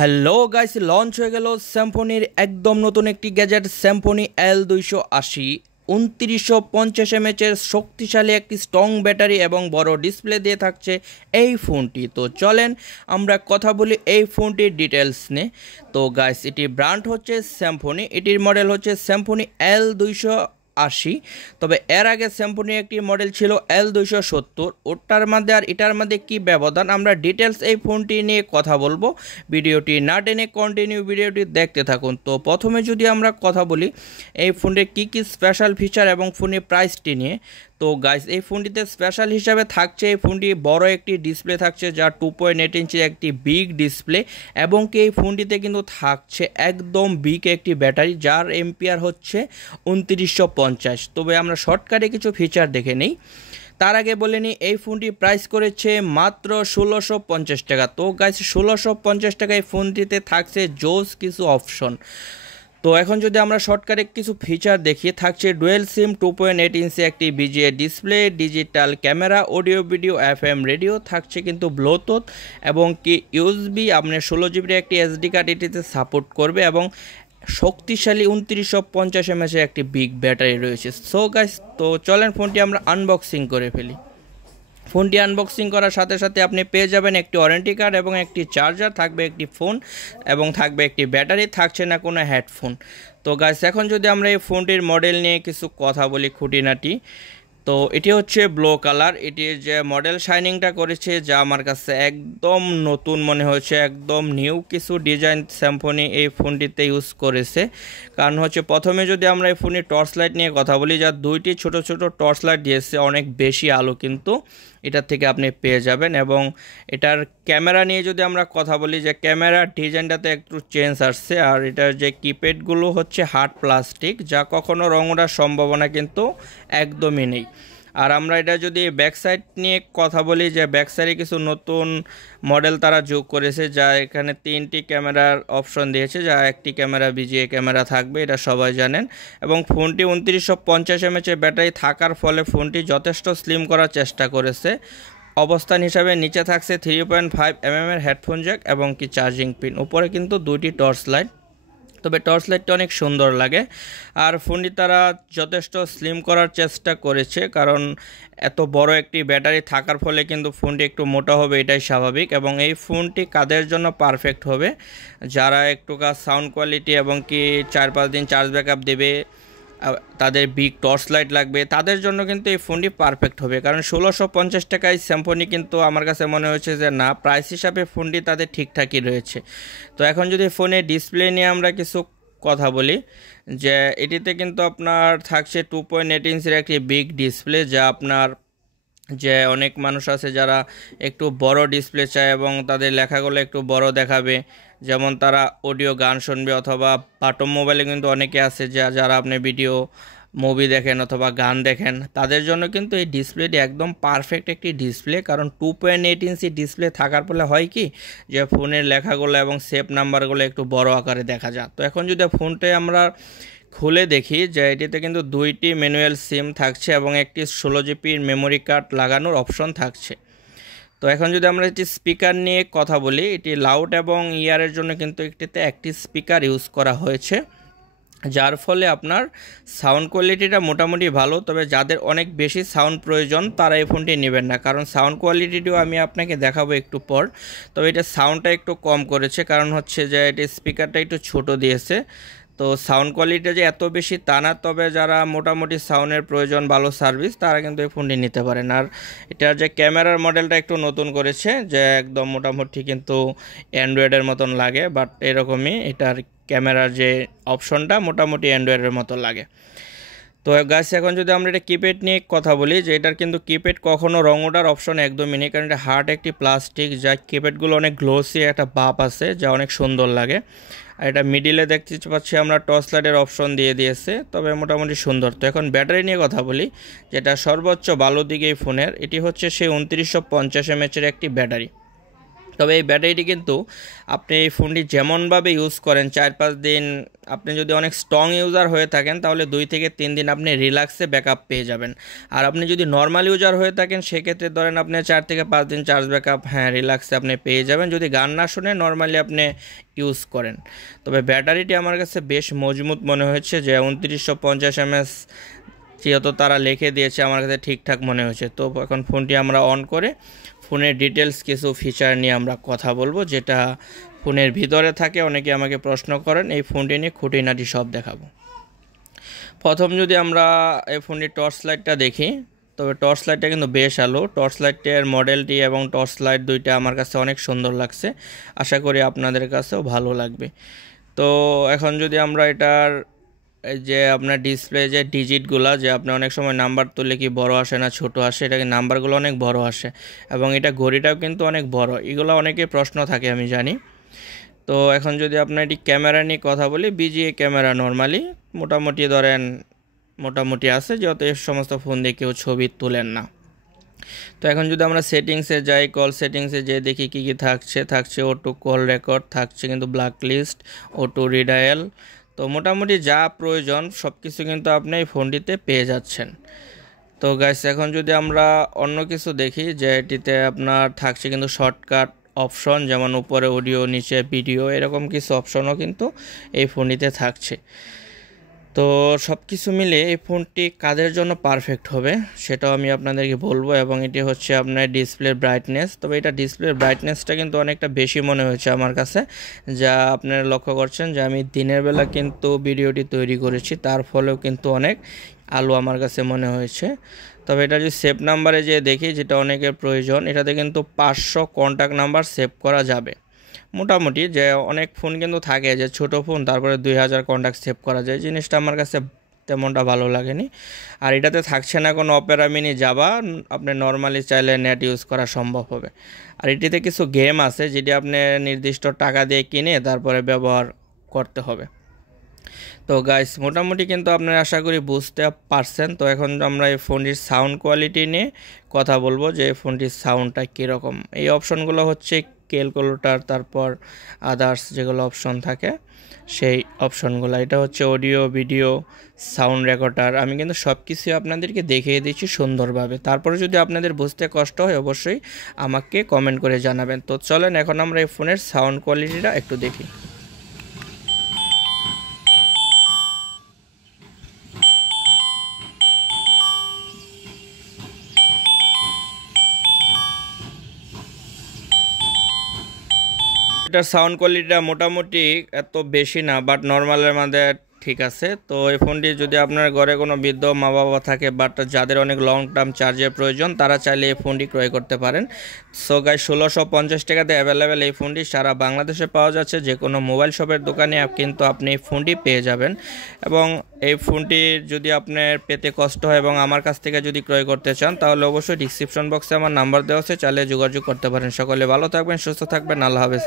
Hello guys, launch হয়ে গেল স্যামফোনির একদম নতুন একটি গ্যাজেট স্যামফনি L280 2950 mAh শক্তিশালী একটি স্ট্রং ব্যাটারি এবং বড় ডিসপ্লে দিয়ে থাকছে এই ফোনটি। তো চলেন আমরা কথা বলি এই ফোনটির ডিটেলস নিয়ে। তো গাইস, এটি ব্র্যান্ড হচ্ছে স্যামফনি, এটির মডেল হচ্ছে স্যামফনি L280। তবে এর আগে স্যামফনি একটি মডেল ছিল L270, ওটার মধ্যে আর এটার মধ্যে কি ব্যবধান আমরা ডিটেলস এই ফোনটি নিয়ে কথা বলবো। ভিডিওটি না টেনে কন্টিনিউ ভিডিওটি দেখতে থাকুন। তো প্রথমে যদি আমরা কথা বলি এই ফোনটির কি স্পেশাল ফিচার এবং ফোনের প্রাইসটি নিয়ে। তো গাইস, এই ফোনটিতে স্পেশাল হিসাবে থাকছে এই ফোনটি বড় একটি ডিসপ্লে থাকছে, যা 2.8 ইঞ্চির একটি বিগ ডিসপ্লে, এবং কি এই ফোনটিতে কিন্তু থাকছে একদম বিগ একটি ব্যাটারি, যার এম্পিয়ার হচ্ছে 2950। তবে আমরা শর্টকাটে কিছু ফিচার দেখে নিই। তার আগে বলে নিই এই ফোনটি প্রাইস করেছে মাত্র 1650 টাকা। তো গাইস, 1650 টাকায় ফোনটিতে থাকছে জোস কিছু অপশন। তো এখন যদি আমরা শর্টকাটে কিছু ফিচার দেখি, থাকছে ডুয়েল সিম, 2.8 ইঞ্চি একটি VGA display, digital camera, audio video, FM radio, থাকছে কিন্তু ব্লুটুথ এবং কি ইউএসবি, আপনার 16 জিবির একটি এসডি কার্ড এটিতে সাপোর্ট করবে, এবং শক্তিশালী 2950 mAh একটি বিগ ব্যাটারি রয়েছে। সো গাইস, তো চলেন ফোনটি আমরা আনবক্সিং করে ফেলি। ফোনটি আনবক্সিং করার সাথে সাথে আপনি পেয়ে যাবেন একটি ওয়ারেন্টি কার্ড এবং একটি চার্জার, থাকবে একটি ফোন এবং থাকবে একটি ব্যাটারি, থাকছে না কোনো হেডফোন। তো গাইস, এখন যদি আমরা এই ফোনটির মডেল নিয়ে কিছু কথা বলি খুঁটিনাটি, তো এটি হচ্ছে ব্লু কালার। এটির যে মডেল শাইনিংটা করেছে, যা আমার কাছে একদম নতুন মনে হয়েছে, একদম নিউ কিছু ডিজাইন স্যামফনি এই ফোনটিতে ইউজ করেছে। কারণ হচ্ছে প্রথমে যদি আমরা এই ফোনের টর্চ লাইট নিয়ে কথা বলি, যা দুইটি ছোট ছোট টর্চ লাইট দিয়েছে, অনেক বেশি আলো কিন্তু এটার থেকে আপনি পেয়ে যাবেন। এবং এটার ক্যামেরা নিয়ে যদি আমরা কথা বলি, যে ক্যামেরার ডিজাইনটাতে একটু চেঞ্জ আসছে, আর এটার যে কিপ্যাডগুলো হচ্ছে হার্ড প্লাস্টিক, যা কখনো রং ওঠার সম্ভাবনা কিন্তু একদমই নেই। আর আমরা এটা যদি ব্যাক সাইড নিয়ে কথা বলি, যে ব্যাক সাইডে কিছু নতুন মডেল তারা যোগ করেছে, যা এখানে 3টি ক্যামেরার অপশন দিয়েছে, যা একটি ক্যামেরা বিজিএ ক্যামেরা থাকবে, এটা সবাই জানেন। এবং ফোনটি 2950 mAh ব্যাটারি থাকার ফলে ফোনটি যথেষ্ট স্লিম করার চেষ্টা করেছে। অবস্থান হিসাবে নিচে থাকছে 3.5 mm এর হেডফোন জ্যাক এবং কি চার্জিং পিন, উপরে কিন্তু দুইটি টর্চ লাইট। তবে টর্চ লাইটটা অনেক সুন্দর লাগে। আর ফোনটি তারা যথেষ্ট স্লিম করার চেষ্টা করেছে, কারণ এত বড় একটি ব্যাটারি থাকার ফলে কিন্তু ফোনটি একটু মোটা হবে, এটাই স্বাভাবিক। এবং এই ফোনটি কাদের জন্য পারফেক্ট হবে, যারা একটু সাউন্ড কোয়ালিটি এবং কি 4-5 দিন চার্জ ব্যাকআপ দেবে, তাদের বিগ টর্চ লাইট লাগবে, তাদের জন্য কিন্তু এই ফোনটি পারফেক্ট হবে। কারণ 1650 টাকায় স্যামফনি কিন্তু আমার কাছে মনে হয়েছে যে না, প্রাইস হিসাবে ফোনটি তাদের ঠিকঠাকই রয়েছে। তো এখন যদি ফোনের ডিসপ্লে নিয়ে আমরা কিছু কথা বলি, যে এটিতে কিন্তু আপনার থাকছে 2.8 ইঞ্চির একটি বিগ ডিসপ্লে, যা আপনার যে অনেক মানুষ আছে যারা একটু বড় ডিসপ্লে চায় এবং তাদের লেখাগুলো একটু বড় দেখাবে, যেমন তারা অডিও গান শুনবে, অথবা বাটন মোবাইলে কিন্তু অনেকে আছে যারা আপনি ভিডিও মুভি দেখেন অথবা গান দেখেন, তাদের জন্য কিন্তু এই ডিসপ্লেটি একদম পারফেক্ট একটি ডিসপ্লে। কারণ 2.8 ইঞ্চি ডিসপ্লে থাকার ফলে হয় কি, যে ফোনের লেখাগুলো এবং সেভ নাম্বারগুলো একটু বড় আকারে দেখা যায়। তো এখন যদি ফোনটাই আমরা খুলে দেখি, যে এটিতে কিন্তু দুইটি ম্যানুয়াল সিম থাকছে এবং একটি 16 জিবির মেমোরি কার্ড লাগানোর অপশন থাকছে। তো এখন যদি আমরা এটি স্পিকার নিয়ে কথা বলি, এটি লাউড এবং ইয়ারের জন্য কিন্তু এটিতে একটি স্পিকার ইউজ করা হয়েছে, যার ফলে আপনার সাউন্ড কোয়ালিটিটা মোটামুটি ভালো। তবে যাদের অনেক বেশি সাউন্ড প্রয়োজন, তারা এই ফোনটি নেবেন না, কারণ সাউন্ড কোয়ালিটিটিও আমি আপনাকে দেখাবো একটু পর। তবে এটা সাউন্ডটা একটু কম করেছে, কারণ হচ্ছে যে এটি স্পিকারটা একটু ছোট দিয়েছে। তো সাউন্ড কোয়ালিটি যে এত বেশি তা না, তবে যারা মোটামুটি সাউন্ডের প্রয়োজন, ভালো সার্ভিস, তারা কিন্তু এই ফোনটি নিতে পারেন। আর এটার যে ক্যামেরার মডেলটা একটু নতুন করেছে, যে একদম মোটামুটি কিন্তু অ্যান্ড্রয়েডের মতন লাগে, বাট এরকমই এটার ক্যামেরার যে অপশনটা মোটামুটি অ্যান্ড্রয়েডের মতো লাগে। তো গাইস, এখন যদি আমরা এটা কিপ্যাড নিয়ে কথা বলি, যে এটার কিন্তু কিপ্যাড কখনো রং ওঠার অপশন একদমই নেই, কারণ এটা হার্ড একটি প্লাস্টিক, যা কিপ্যাডগুলো অনেক গ্লোসি একটা ভাব আছে, যা অনেক সুন্দর লাগে। আর এটা মিডিলে দেখতে পাচ্ছি আমরা টর্চ লাইটের অপশন দিয়ে দিয়েছে, তবে মোটামুটি সুন্দর। তো এখন ব্যাটারি নিয়ে কথা বলি, যেটা সর্বোচ্চ ভালো দিকে এই ফোনের, এটি হচ্ছে সেই 2950 mAh একটি ব্যাটারি। তবে এই ব্যাটারিটি কিন্তু আপনি এই ফোনটি যেমনভাবে ইউজ করেন 4-5 দিন, আপনি যদি অনেক স্ট্রং ইউজার হয়ে থাকেন তাহলে 2 থেকে 3 দিন আপনি রিল্যাক্সে ব্যাকআপ পেয়ে যাবেন। আর আপনি যদি নর্মাল ইউজার হয়ে থাকেন সেক্ষেত্রে ধরেন আপনি 4 থেকে 5 দিন চার্জ ব্যাকআপ রিল্যাক্সে আপনি পেয়ে যাবেন যদি গান না শুনে নর্মালি আপনি ইউজ করেন। তবে ব্যাটারিটি আমার কাছে বেশ মজবুত মনে হয়েছে, যে 2950 mAh যেহেতু তারা লিখে দিয়েছে আমার কাছে ঠিকঠাক মনে হয়েছে। তো এখন ফোনটি আমরা অন করে ফোনের ডিটেলস কিছু ফিচার নিয়ে আমরা কথা বলবো, যেটা ফোনের ভিতরে থাকে। অনেকে আমাকে প্রশ্ন করেন, এই ফোনটি নিয়ে খুঁটিনাটি সব দেখাবো। প্রথম যদি আমরা এই ফোনটির টর্চ লাইটটা দেখি, তবে টর্চ লাইটটা কিন্তু বেশ আলো। টর্চ লাইটের মডেলটি এবং টর্চ লাইট দুইটা আমার কাছে অনেক সুন্দর লাগছে, আশা করি আপনাদের কাছেও ভালো লাগবে। তো এখন যদি আমরা এটার যে আপনার ডিসপ্লে যে ডিজিটগুলো, যে আপনি অনেক সময় নাম্বার তুললে কি বড় আসে না ছোট আসে, এটাকে নাম্বারগুলো অনেক বড় আসে এবং এটা ঘড়িটাও কিন্তু অনেক বড়, এগুলো অনেকে প্রশ্ন থাকে আমি জানি। তো এখন যদি আপনার এটি ক্যামেরা নিয়ে কথা বলি, বিজিএ ক্যামেরা নর্মালি মোটামুটি ধরেন মোটামুটি আছে, যেহেতু এই সমস্ত ফোন দিয়ে কেউ ছবি তোলেন না। তো এখন যদি আমরা সেটিংসে যাই, কল সেটিংসে যে দেখি কি কি থাকছে অটো কল রেকর্ড থাকছে, কিন্তু ব্ল্যাক লিস্ট, অটো রিডায়াল, তো মোটামুটি যা প্রয়োজন সব কিছু কিন্তু আপনি এই ফোনটিতে পেয়ে যাচ্ছেন। তো গাইস এখন যদি আমরা অন্য কিছু দেখি, যে এটিতে আপনার থাকছে কিন্তু শর্টকাট অপশন, যেমন উপরে অডিও নিচে ভিডিও, এরকম কিছু অপশনও কিন্তু এই ফোনটিতে থাকছে। তো সব কিছু মিলে এই ফোনটি কাদের জন্য পারফেক্ট হবে সেটাও আমি আপনাদেরকে বলবো। এবং এটি হচ্ছে আপনার ডিসপ্লে ব্রাইটনেস, তবে এটা ডিসপ্লে ব্রাইটনেসটা কিন্তু অনেকটা বেশি মনে হয়েছে আমার কাছে, যা আপনারা লক্ষ্য করছেন যে আমি দিনের বেলা কিন্তু ভিডিওটি তৈরি করেছি, তার ফলেও কিন্তু অনেক আলো আমার কাছে মনে হয়েছে। তবে এটা যদি সেভ নাম্বারে যে দেখি, যেটা অনেকের প্রয়োজন, এটাতে কিন্তু 500 কন্ট্যাক্ট নাম্বার সেভ করা যাবে মোটামুটি। যে অনেক ফোন কিন্তু থাকে যে ছোট ফোন তারপরে 2000 কন্ট্যাক্ট সেভ করা যায়, জিনিসটা আমার কাছে তেমনটা ভালো লাগেনি। আর এটাতে থাকছে না কোনো অপেরা মিনি যাবা, আপনি নর্মালি চাইলে নেট ইউজ করা সম্ভব হবে। আর এটিতে কিছু গেম আছে যেটি আপনি নির্দিষ্ট টাকা দিয়ে কিনে তারপরে ব্যবহার করতে হবে। তো গাইস মোটামুটি কিন্তু আপনারা আশা করি বুঝতে পারছেন। তো এখন আমরা এই ফোনটির সাউন্ড কোয়ালিটি নিয়ে কথা বলবো, যে এই ফোনটির সাউন্ডটা কীরকম। এই অপশনগুলো হচ্ছে ক্যালকুলেটর, তারপর আদার্স যেগুলো অপশন থাকে সেই অপশনগুলো। এটা হচ্ছে অডিও ভিডিও সাউন্ড রেকর্ডার, আমি কিন্তু সব কিছুই আপনাদেরকে দেখিয়ে দিচ্ছি সুন্দরভাবে। তারপরে যদি আপনাদের বুঝতে কষ্ট হয় অবশ্যই আমাকে কমেন্ট করে জানাবেন। তো চলেন এখন আমরা এই ফোনের সাউন্ড কোয়ালিটিটা একটু দেখি। এটার সাউন্ড কোয়ালিটিটা মোটামুটি এত বেশি না, বাট নর্মালের মধ্যে ঠিক আছে। তো এই ফোনটি যদি আপনার ঘরে কোনো বৃদ্ধ মা বাবা থাকে, বাট যাদের অনেক লং টার্ম চার্জের প্রয়োজন, তারা চাইলে এই ফোনটি ক্রয় করতে পারেন। সো গাইস 1650 টাকাতে অ্যাভেলেবেল এই ফোনটি সারা বাংলাদেশে পাওয়া যাচ্ছে, যে কোনো মোবাইল শপের দোকানে কিন্তু আপনি এই ফোনটি পেয়ে যাবেন। এবং এই ফোনটি যদি আপনার পেতে কষ্ট হয় এবং আমার কাছ থেকে যদি ক্রয় করতে চান, তাহলে অবশ্যই ডিসক্রিপশন বক্সে আমার নাম্বার দেওয়া আছে, চাইলে যোগাযোগ করতে পারেন। সকলে ভালো থাকবেন, সুস্থ থাকবেন, আল্লাহ হাফেজ।